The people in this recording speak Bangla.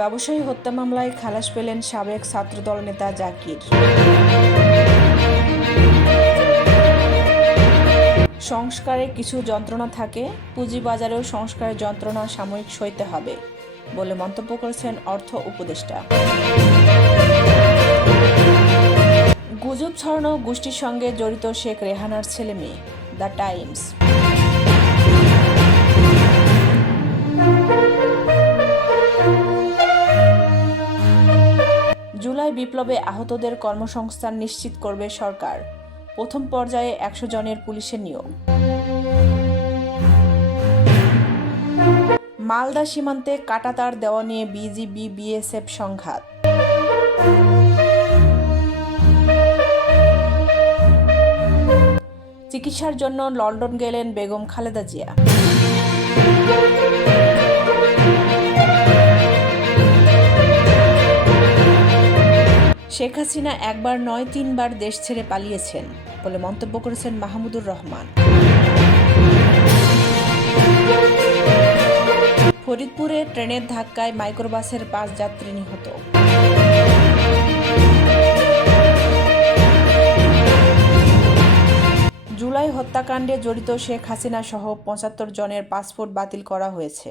ব্যবসায়ী হত্যা মামলায় খালাস পেলেন সাবেক ছাত্রদল নেতা জাকির। সংস্কারে কিছু যন্ত্রণা থাকে, পুঁজিবাজারেও সংস্কারের যন্ত্রণা সাময়িক সইতে হবে বলে মন্তব্য করেছেন অর্থ উপদেষ্টা। গুজব ছড়ানো গোষ্ঠীর সঙ্গে জড়িত শেখ রেহানার ছেলে মেয়ে। The Times. জুলাই বিপ্লবে আহতদের কর্মসংস্থান নিশ্চিত করবে সরকার। প্রথম পর্যায়ে 100 জনের পুলিশের নিয়োগ। মালদা সীমান্তে কাঁটাতার দেওয়া নিয়ে বিজিবি বিএসএফ সংঘাত। চিকিৎসার জন্য লন্ডন গেলেন বেগম খালেদা জিয়া। শেখ হাসিনা একবার নয় 3 বার দেশ ছেড়ে পালিয়েছেন বলে মন্তব্য করেছেন মাহমুদুর রহমান। ফরিদপুরে ট্রেনের ধাক্কায় মাইক্রোবাসের 5 যাত্রী নিহত। জুলাই হত্যাকাণ্ডে জড়িত শেখ হাসিনা সহ 75 জনের পাসপোর্ট বাতিল করা হয়েছে।